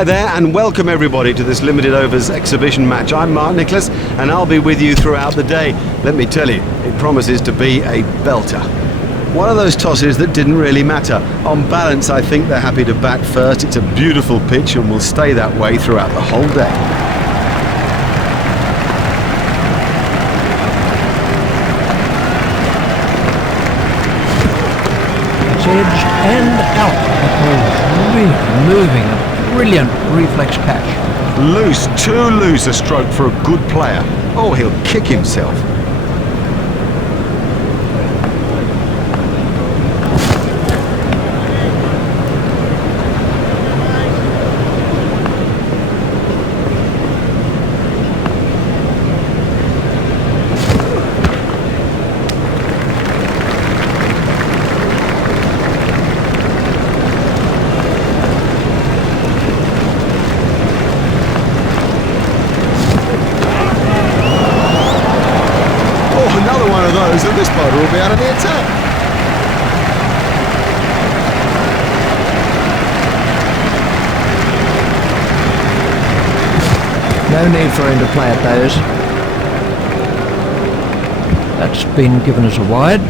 Hi there and welcome everybody to this limited overs exhibition match. I'm Mark Nicholas and I'll be with you throughout the day. Let me tell you, it promises to be a belter. One of those tosses that didn't really matter. On balance, I think they're happy to bat first. It's a beautiful pitch and will stay that way throughout the whole day. It's edge and out. That ball's really moving. A brilliant reflex catch. Loose, too loose a stroke for a good player. Oh, he'll kick himself. And this bowler will be out of the attack. No need for him to play at those. That's been given as a wide.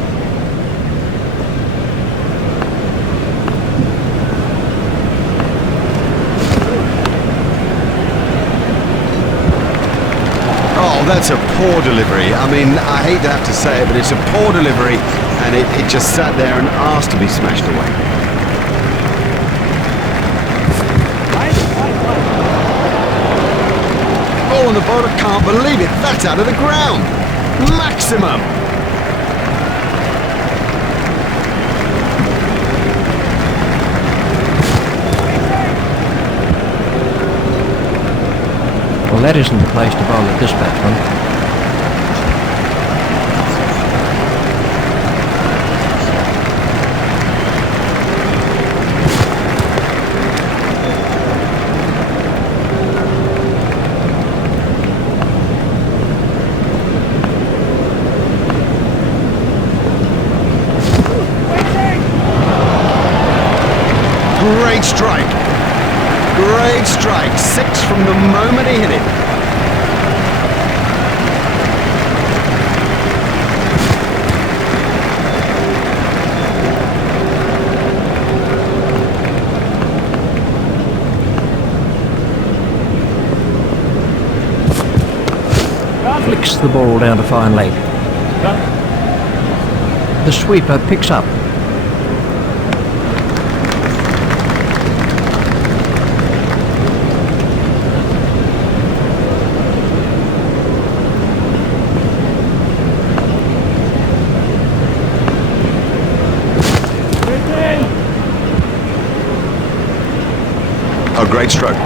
That's a poor delivery. I mean, I hate to have to say it, but it's a poor delivery and it just sat there and asked to be smashed away. Oh, and the bowler can't believe it. That's out of the ground. Maximum. Well, that isn't the place to bowl at this batsman. Great strike. Great strike. 6 from the moment he hit it. Flicks the ball down to fine leg. The sweeper picks up. Oh, great stroke.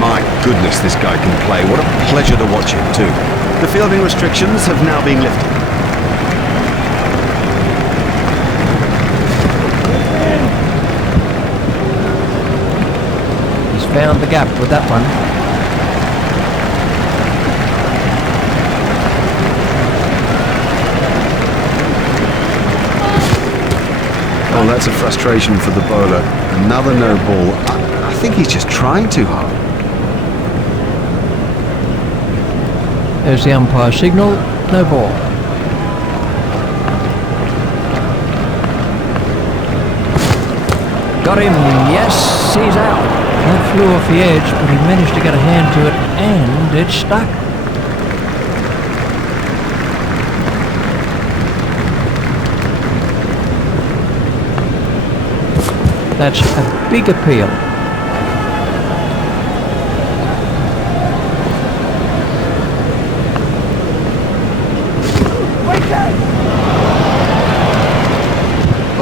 My goodness, this guy can play. What a pleasure to watch him too. The fielding restrictions have now been lifted. He's found the gap with that one. Oh, that's a frustration for the bowler. Another no ball. I think he's just trying too hard. There's the umpire signal, no ball. Got him, yes, he's out. That flew off the edge, but he managed to get a hand to it and it stuck. That's a big appeal.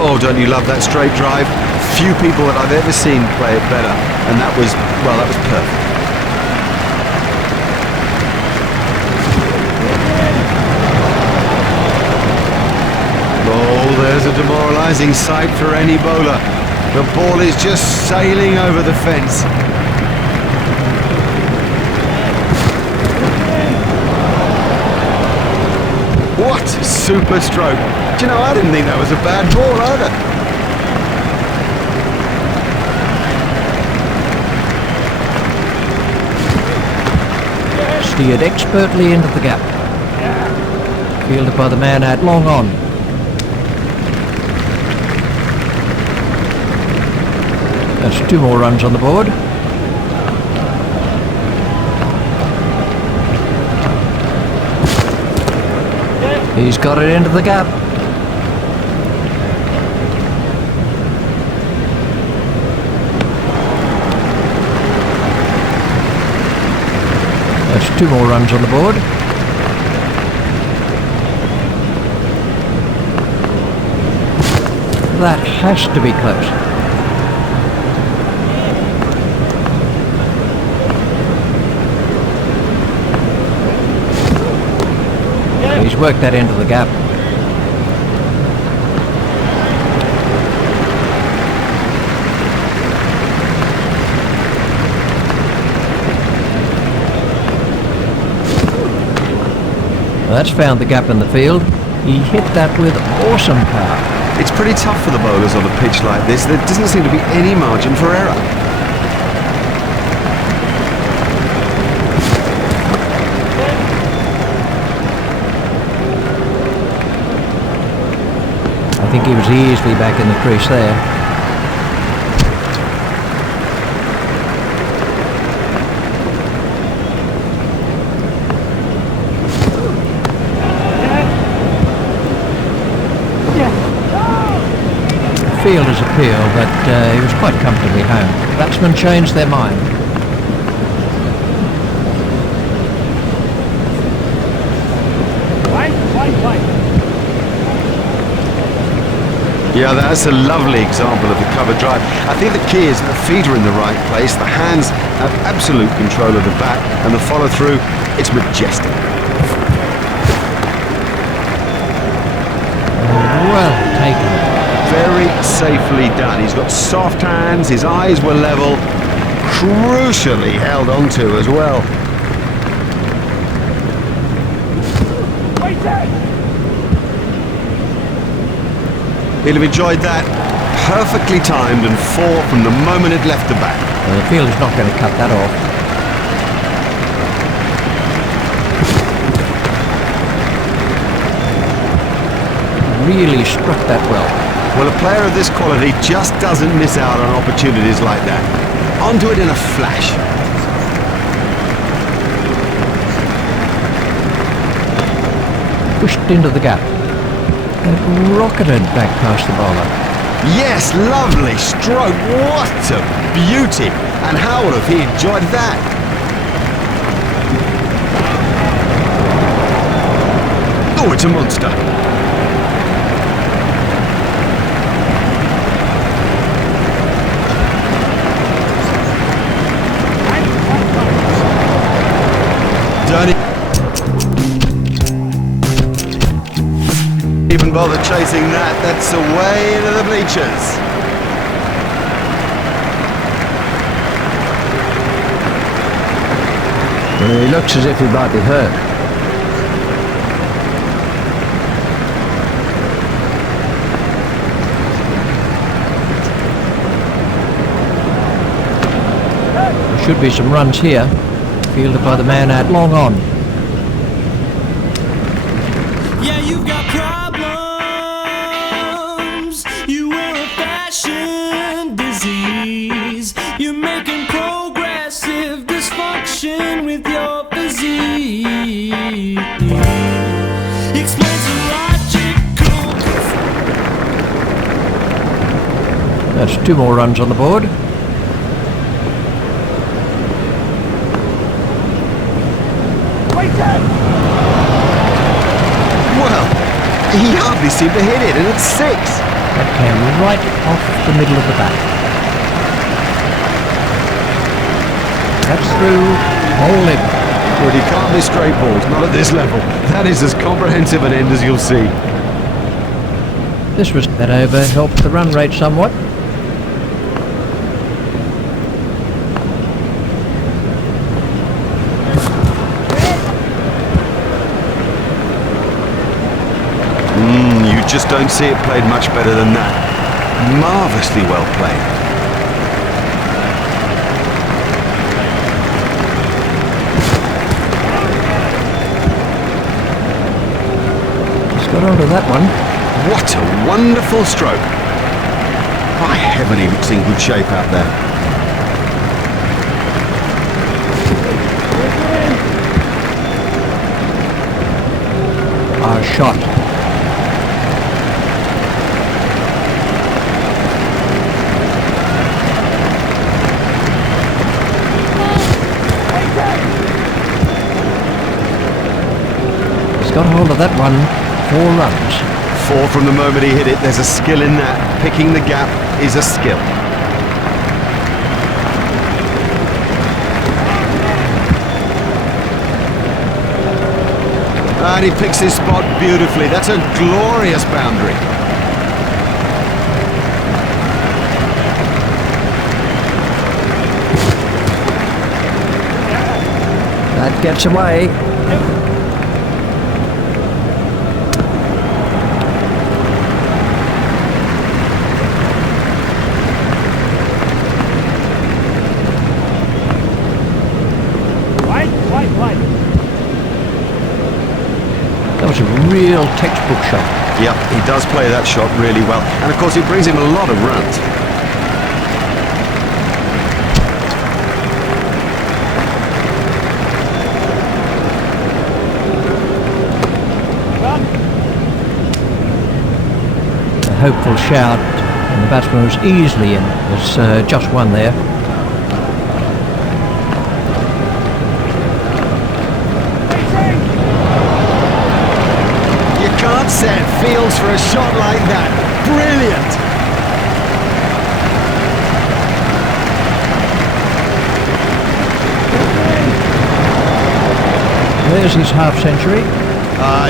Oh, don't you love that straight drive? Few people that I've ever seen play it better. And that was, well, that was perfect. Oh, there's a demoralising sight for any bowler. The ball is just sailing over the fence. What a super stroke. Do you know, I didn't think that was a bad ball either. Steered expertly into the gap. Fielded by the man out long on. That's 2 more runs on the board. He's got it into the gap. That's 2 more runs on the board. That has to be close. He's worked that into the gap. That's found the gap in the field. He hit that with awesome power. It's pretty tough for the bowlers on a pitch like this. There doesn't seem to be any margin for error. I think he was easily back in the crease there. Fielder's appeal, but he was quite comfortably home. Batsmen changed their mind. Yeah, that's a lovely example of the cover drive. I think the key is the feet are in the right place, the hands have absolute control of the bat, and the follow-through, it's majestic. Well taken. Very safely done. He's got soft hands, his eyes were level, crucially held onto as well. He'll have enjoyed that. Perfectly timed and 4 from the moment it left the bat. Well, the fielder's not going to cut that off. Really struck that well. Well, a player of this quality just doesn't miss out on opportunities like that. Onto it in a flash. Pushed into the gap. And rocketed back past the bowler. Yes, lovely stroke. What a beauty. And how would have he enjoyed that? Oh, it's a monster. Don't even bother chasing that. That's away into the bleachers. Well, he looks as if he might be hurt. There should be some runs here. Fielded by the man out long on. Yeah, you've got problems. You wear a fashion disease. You're making progressive dysfunction with your physique. Explains the logical. That's 2 more runs on the board. Well, he hardly seemed to hit it, and it's 6. That came right off the middle of the bat. That's through, whole limb. Well, you can't miss straight balls, not at this level. That is as comprehensive an end as you'll see. This was that over helped the run rate somewhat. You just don't see it played much better than that. Marvellously well played. Got onto that one. What a wonderful stroke. By heaven, he looks in good shape out there. Our shot. He's got hold of that one. 4 runs. 4 from the moment he hit it. There's a skill in that. Picking the gap is a skill. And he picks his spot beautifully. That's a glorious boundary. That gets away. That was a real textbook shot. Yep, he does play that shot really well. And of course it brings him a lot of runs. A hopeful shout, and the batsman was easily in. There's just one there. Set Fields for a shot like that. Brilliant. There's his half-century.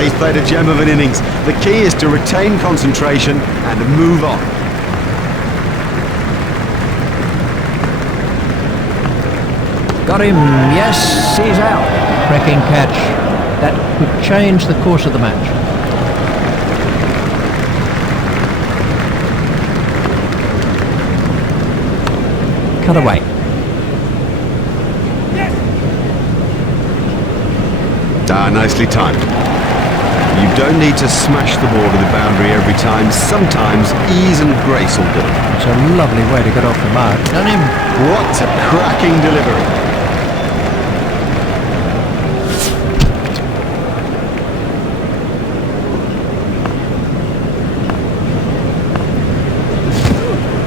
He's played a gem of an innings. The key is to retain concentration and to move on. Got him. Yes, he's out. Cracking catch. That could change the course of the match. Cut away. Nicely timed. You don't need to smash the ball to the boundary every time. Sometimes ease and grace will do. It's a lovely way to get off the mark. Done him. What a cracking delivery.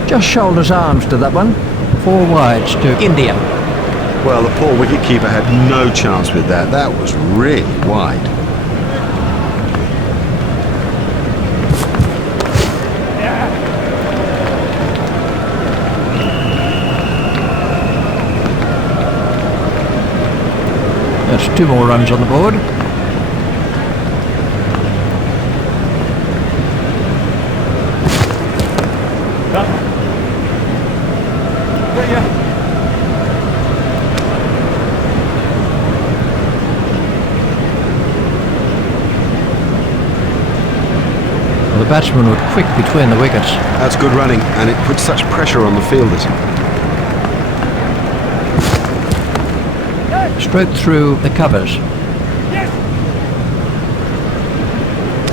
Just shoulders arms to that one. 4 wides to India. Well, the poor wicketkeeper had no chance with that. That was really wide. That's 2 more runs on the board. The batsman would quick between the wickets. That's good running, and it puts such pressure on the fielders. Stroked through the covers.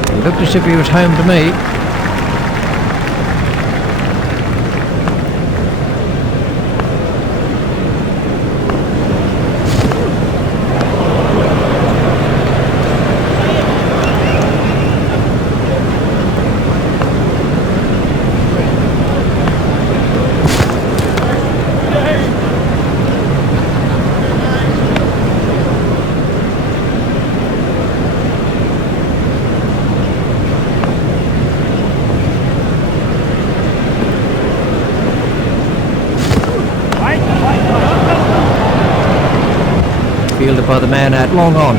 He looked as if he was home to me. Fielded by the man at long on.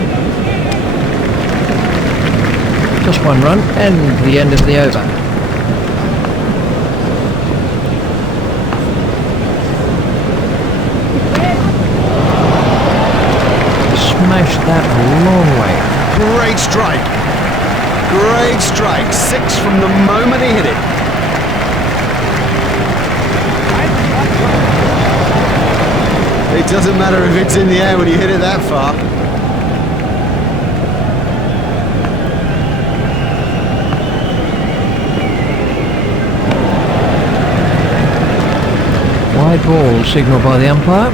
Just 1 run and the end of the over. Smashed that a long way. Great strike. Great strike. 6 from the moment he hit it. It doesn't matter if it's in the air when you hit it that far. goal signal by the umpire.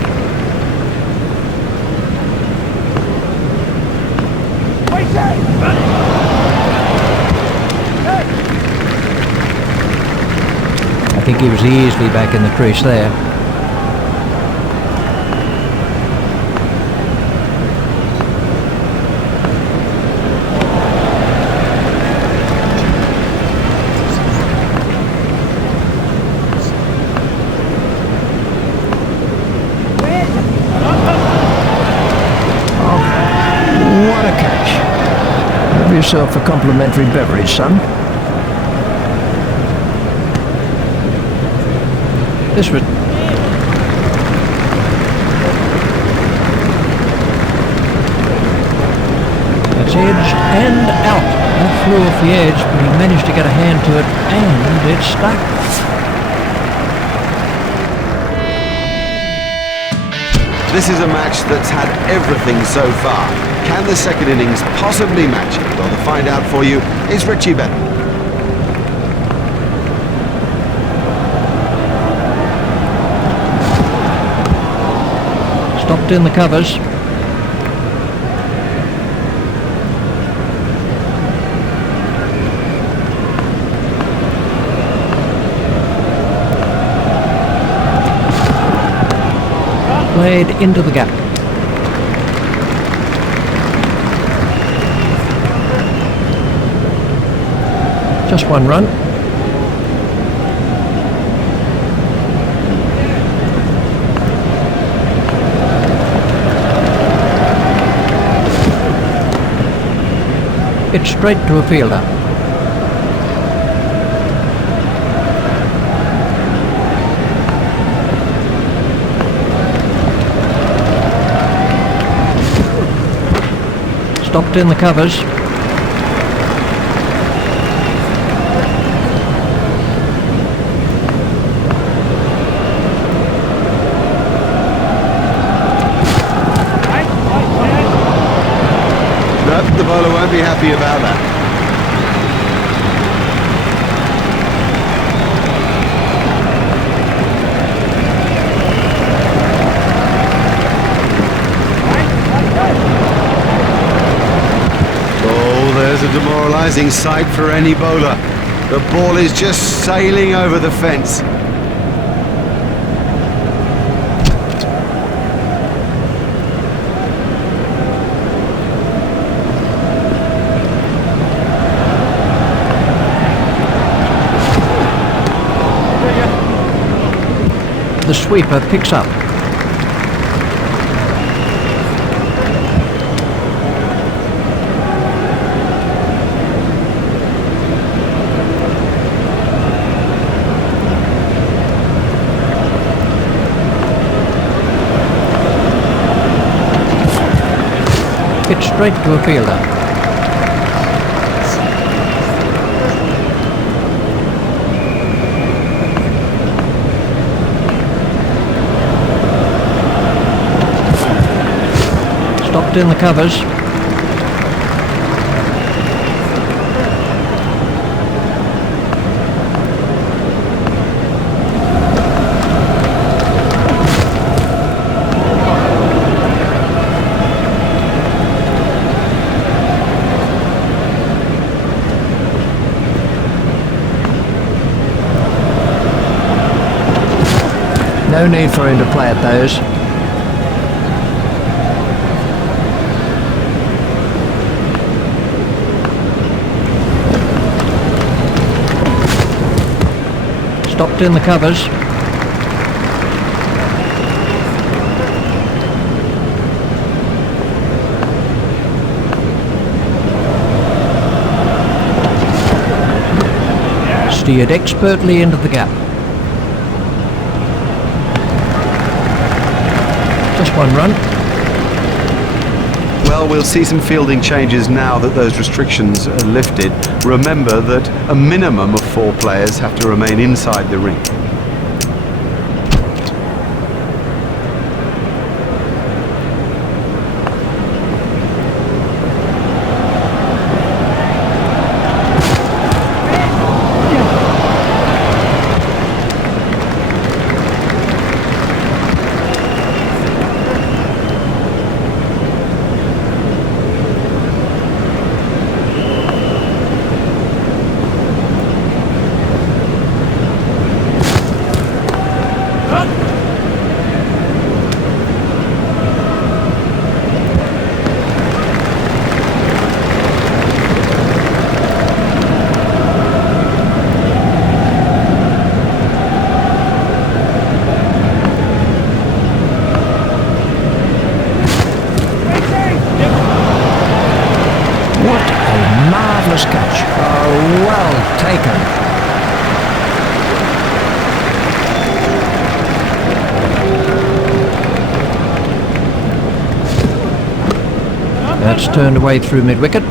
I think he was easily back in the crease there. What a catch. Have yourself a complimentary beverage, son. This was... That's edge and out. That flew off the edge, but he managed to get a hand to it and it stuck. This is a match that's had everything so far. Can the second innings possibly match it? Well, to find out for you is Richie Benton. Stopped in the covers. Played into the gap. Just one run. It's straight to a fielder. Stopped in the covers. No, the bowler won't be happy about that. Oh, there's a demoralising sight for any bowler. The ball is just sailing over the fence. The sweeper picks up. It's straight to a fielder. Stopped in the covers. No need for him to play at those. Stopped in the covers. Steered expertly into the gap. Just one run. Well, we'll see some fielding changes now that those restrictions are lifted. Remember that a minimum of 4 players have to remain inside the ring. taken. That's turned away through mid-wicket.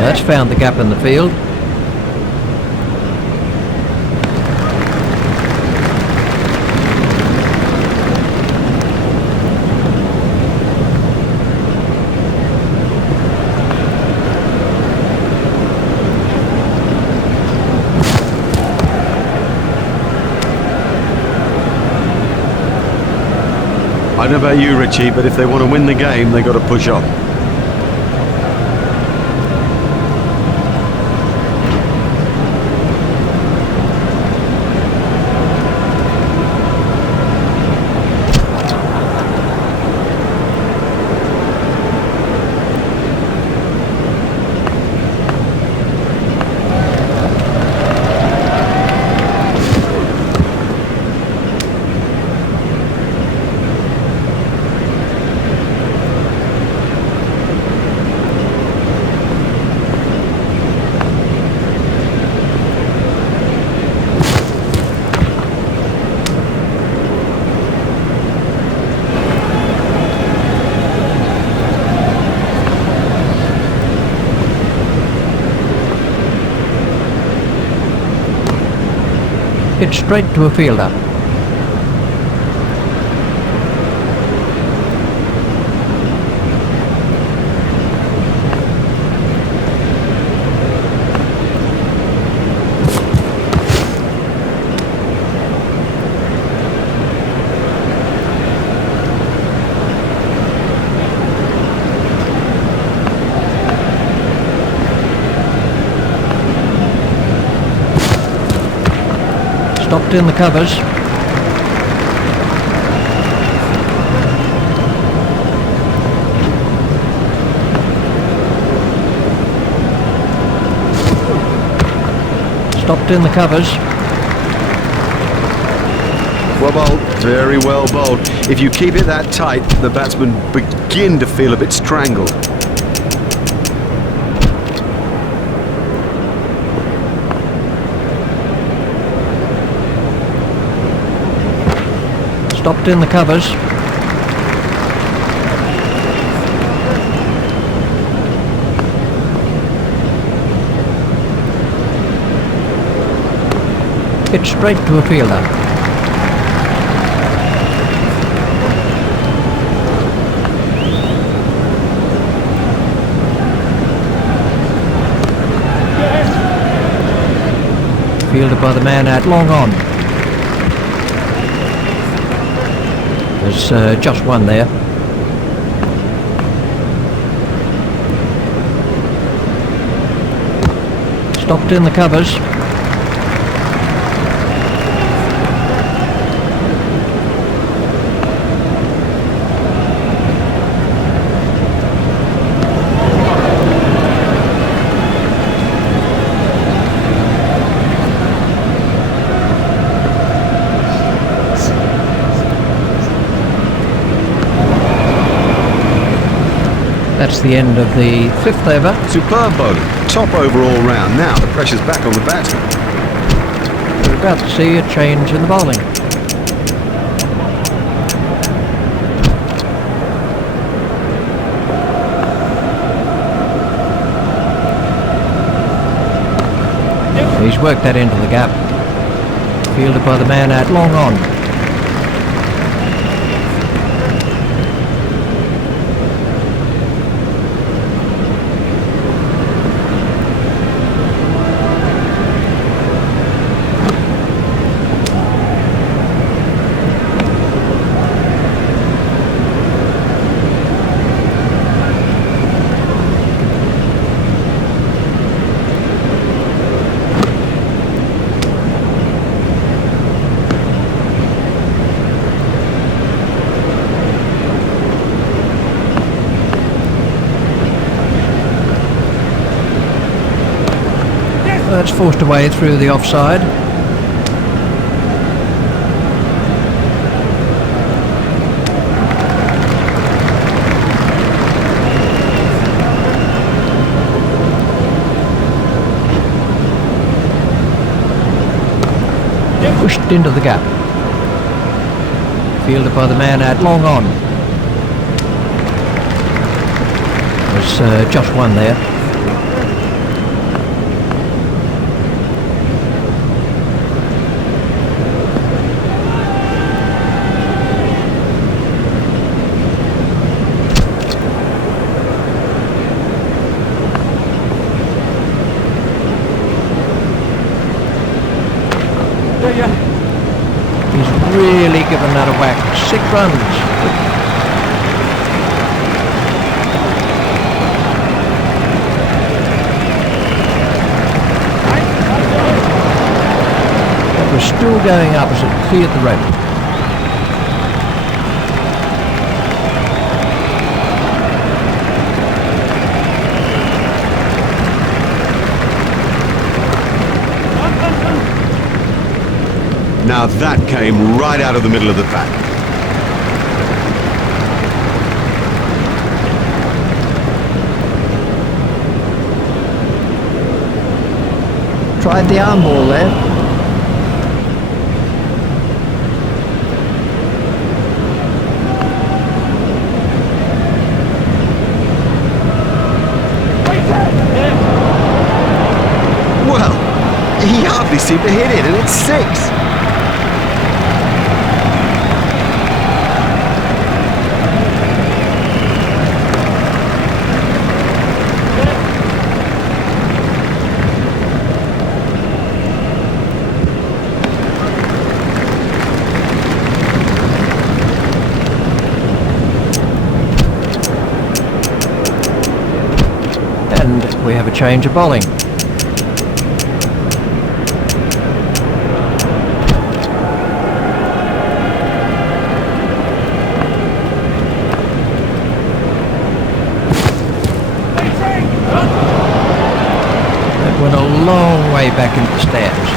That's found the gap in the field. I don't know about you, Richie, but if they want to win the game, they've got to push on. Hit straight to a fielder. Stopped in the covers. Stopped in the covers. Well bowled, very well bowled. If you keep it that tight, the batsmen begin to feel a bit strangled. Stopped in the covers. Hit straight to a fielder. Fielded by the man at long on. There's just one there. Stopped in the covers. That's the end of the 5th over. Superb bowling, top overall round. Now the pressure's back on the batsman. We're about to see a change in the bowling. He's worked that into the gap. Fielded by the man at long on. That's forced away through the offside. Pushed into the gap. Fielded by the man out long on. There's just one there. He's really given that a whack. 6 runs. That was still going up as it cleared the rope. Now that came right out of the middle of the pack. Tried the arm ball there. Well, he hardly seemed to hit it, and it's 6. And we have a change of bowling. That went a long way back into the stands.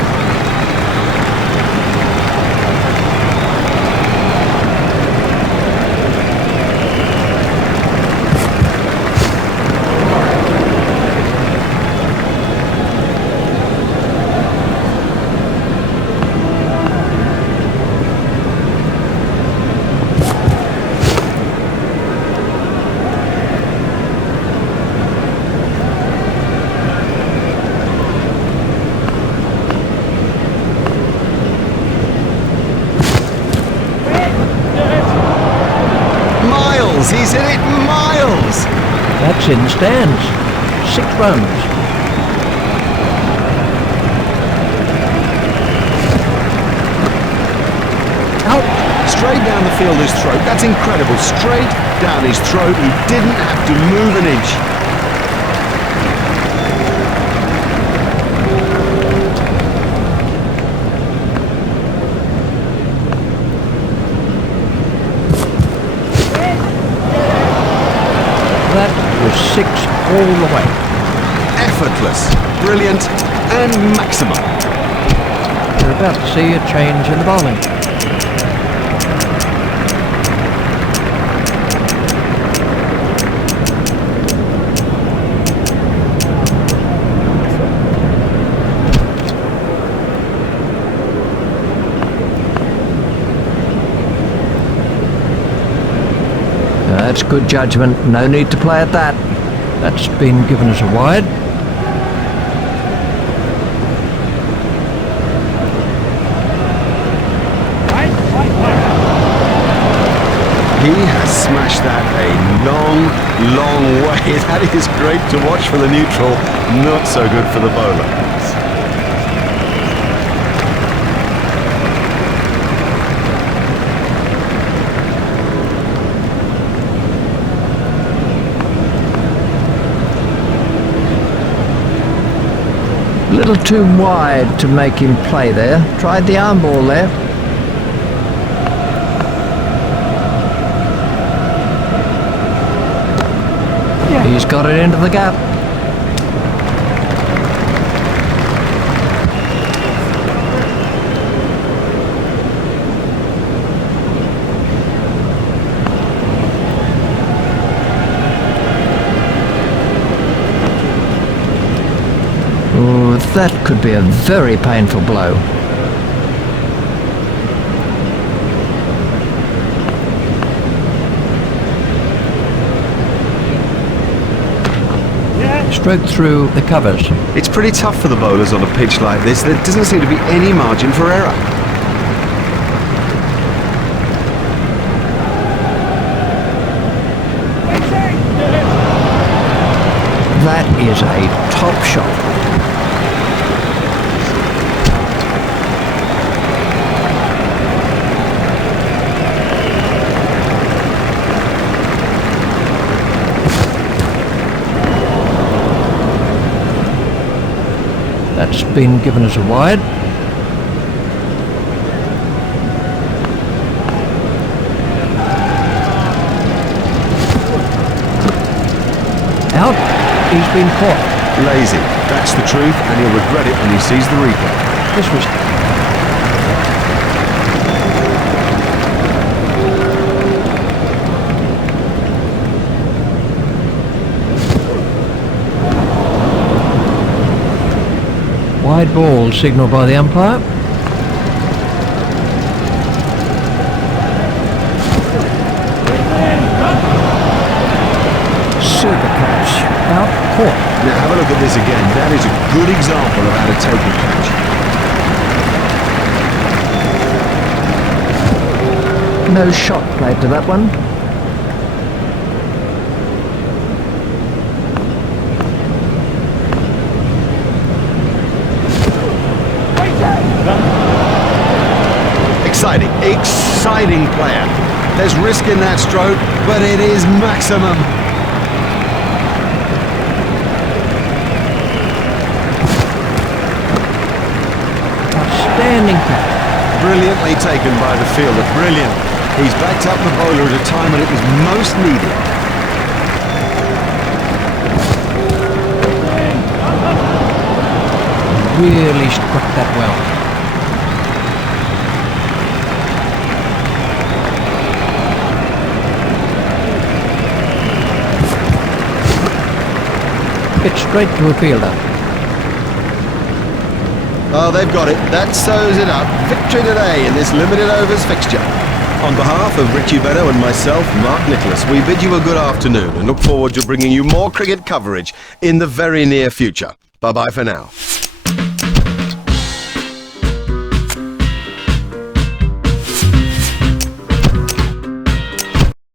He's hit it miles! That's in the stands. 6 runs. Out! Straight down the fielder's throat. That's incredible. Straight down his throat. He didn't have to move an inch. That was 6 all the way. Effortless, brilliant, and maximum. We're about to see a change in the bowling. That's good judgment. No need to play at that. That's been given as a wide. He has smashed that a long, long way. That is great to watch for the neutral, not so good for the bowler. A little too wide to make him play there. Tried the arm ball there. He's got it into the gap. That could be a very painful blow. Stroke through the covers. It's pretty tough for the bowlers on a pitch like this. There doesn't seem to be any margin for error. That is a top shot. That's been given as a wide. Out. He's been caught. Lazy. That's the truth, and he'll regret it when he sees the replay. This was... Wide ball signalled by the umpire. Super catch. Out, caught. Now have a look at this again. That is a good example of how to take a catch. No shot played to that one. Exciting player. There's risk in that stroke, but it is maximum. Outstanding catch. Brilliantly taken by the fielder. Brilliant. He's backed up the bowler at a time when it was most needed. Really struck that well. Hit straight to a fielder. Oh, they've got it. That sews it up. Victory today in this limited overs fixture. On behalf of Richie Benno and myself, Mark Nicholas, we bid you a good afternoon and look forward to bringing you more cricket coverage in the very near future. Bye-bye for now.